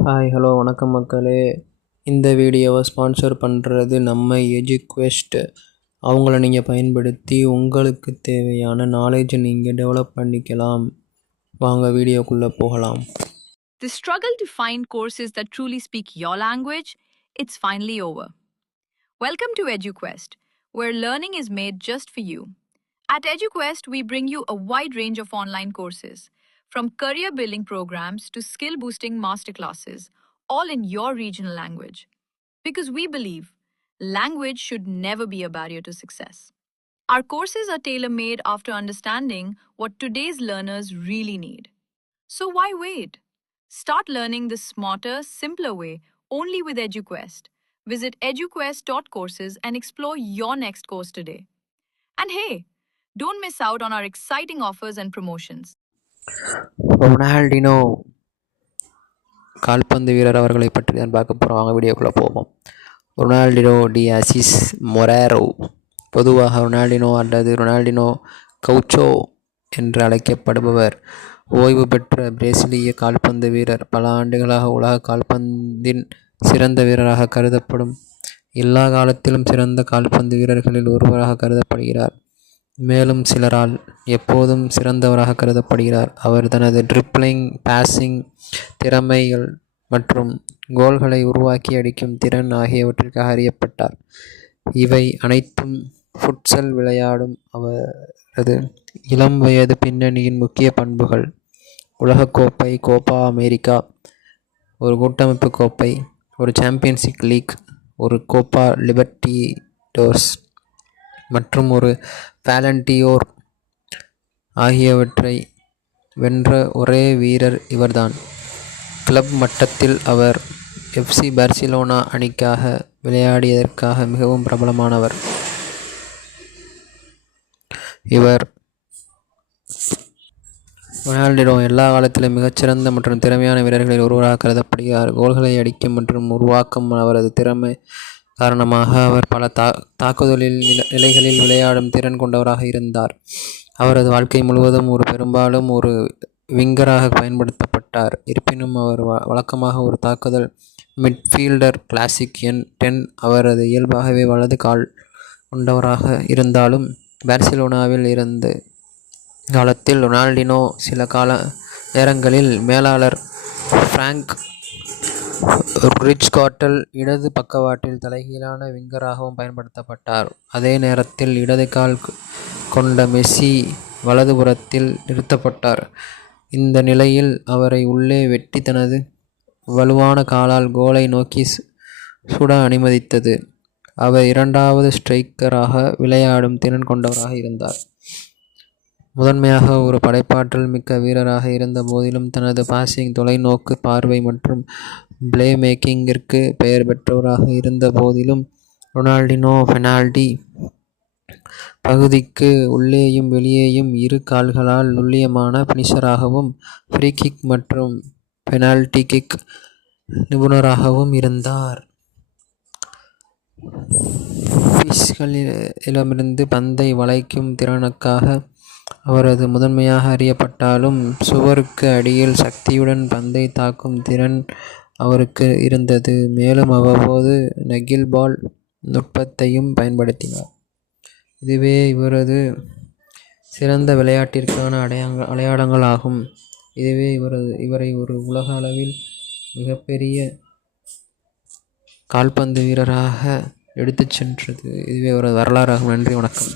Hi hello வணக்கம் மக்களே. இந்த வீடியோவை ஸ்பான்சர் பண்ணுறது நம்ம எஜுக்வெஸ்ட். அவங்கள நீங்கள் பயன்படுத்தி உங்களுக்கு தேவையான நாலேஜை நீங்கள் டெவலப் பண்ணிக்கலாம். வாங்க வீடியோக்குள்ளே போகலாம். The struggle to find courses that truly speak your language, it's finally over. Welcome to EduQuest, where learning is made just for you. At EduQuest, we bring you a wide range of online courses, from career-building programs to skill-boosting masterclasses, all in your regional language. Because we believe language should never be a barrier to success. Our courses are tailor-made after understanding what today's learners really need. So why wait? Start learning the smarter, simpler way only with EduQuest. Visit eduquest.courses and explore your next course today. And hey, don't miss out on our exciting offers and promotions. Ronaldinho கால்பந்து வீரர் அவர்களை பற்றி தான் பார்க்க போகிறோம். வாங்க வீடியோக்குள்ளே போவோம். ரொனால்டினோ டி அசிஸ் மொரேரோ, பொதுவாக ரொனால்டினோ அல்லது ரொனால்டினோ கவுச்சோ என்று அழைக்கப்படுபவர் ஓய்வு பெற்ற பிரேசிலிய கால்பந்து வீரர். பல ஆண்டுகளாக உலக கால்பந்தின் சிறந்த வீரராக கருதப்படும். எல்லா காலத்திலும் சிறந்த கால்பந்து வீரர்களில் ஒருவராக கருதப்படுகிறார். மேலும் சிலரால் எப்போதும் சிறந்தவராக கருதப்படுகிறார். அவர் தனது ட்ரிப்ளிங், பாசிங் திறமைகள் மற்றும் கோல்களை உருவாக்கி அடிக்கும் திறன் ஆகியவற்றிற்காக அறியப்பட்டார். இவை அனைத்தும் ஃபுட்சல் விளையாடும் அவரது இளம் வயது பின்னணியின் முக்கிய பண்புகள். உலகக்கோப்பை, கோப்பா அமெரிக்கா, ஒரு கூட்டமைப்பு கோப்பை, ஒரு சாம்பியன்ஸ் லீக், ஒரு கோப்பா லிபர்டிடோர்ஸ் மற்றும் ஒரு பாலண்டியோர் ஆகியவற்றை வென்ற ஒரே வீரர் இவர்தான். கிளப் மட்டத்தில் அவர் எஃப்சி பார்சிலோனா அணிக்காக விளையாடியதற்காக மிகவும் பிரபலமானவர். இவர் ரொனால்டினோ எல்லா காலத்திலும் மிகச்சிறந்த மற்றும் திறமையான வீரர்களில் ஒருவராக கருதப்படுகிறார். கோல்களை அடிக்கும் மற்றும் உருவாக்கும் அவரது திறமை காரணமாக அவர் பல தாக்குதலில் நிலைகளில் விளையாடும் திறன் கொண்டவராக இருந்தார். அவரது வாழ்க்கை முழுவதும் பெரும்பாலும் ஒரு விங்கராக பயன்படுத்தப்பட்டார். இருப்பினும் அவர் வழக்கமாக ஒரு தாக்குதல் மிட்ஃபீல்டர். கிளாசிக் எண் 10 அவரது இயல்பாகவே வலது கால் கொண்டவராக இருந்தாலும் பார்சிலோனாவில் இருந்த காலத்தில் ரொனால்டினோ சில நேரங்களில் மேலாளர் ஃப்ராங்க் ரிச்கார்டால் இடது பக்கவாட்டில் தலைகீழான விங்கராகவும் பயன்படுத்தப்பட்டார். அதே நேரத்தில் இடது கால் கொண்ட மெஸ்ஸி வலதுபுறத்தில் நிறுத்தப்பட்டார். இந்த நிலையில் அவரை உள்ளே வெட்டி தனது வலுவான காலால் கோலை நோக்கி சுட அனுமதித்தது. அவர் இரண்டாவது ஸ்ட்ரைக்கராக விளையாடும் திறன் கொண்டவராக இருந்தார். முதன்மையாக ஒரு படைப்பாற்றல் மிக்க வீரராக இருந்த போதிலும் தனது பாசிங், தொலைநோக்கு பார்வை மற்றும் பிளே மேக்கிங்கிற்கு பெயர் பெற்றவராக இருந்த போதிலும் ரொனால்டினோ பெனால்டி பகுதிக்கு உள்ளேயும் வெளியேயும் இரு கால்களால் துல்லியமான ஃபினிஷராகவும் ஃப்ரீ கிக் மற்றும் பெனால்டி கிக் நிபுணராகவும் இருந்தார். ஃபிஷ்களிடமிருந்து பந்தை வளைக்கும் திறனுக்காக அவரது முதன்மையாக அறியப்பட்டாலும் சுவருக்கு அடியில் சக்தியுடன் பந்தை தாக்கும் திறன் அவருக்கு இருந்தது. மேலும் அவ்வப்போது நகில் பால் நுட்பத்தையும் பயன்படுத்தினார். இதுவே இவரது சிறந்த விளையாட்டிற்கான அடையாளங்கள் ஆகும். இதுவே இவரை ஒரு உலக அளவில் மிகப்பெரிய கால்பந்து வீரராக எடுத்துச் சென்றது. இதுவே ஒரு வரலாறாகும். நன்றி, வணக்கம்.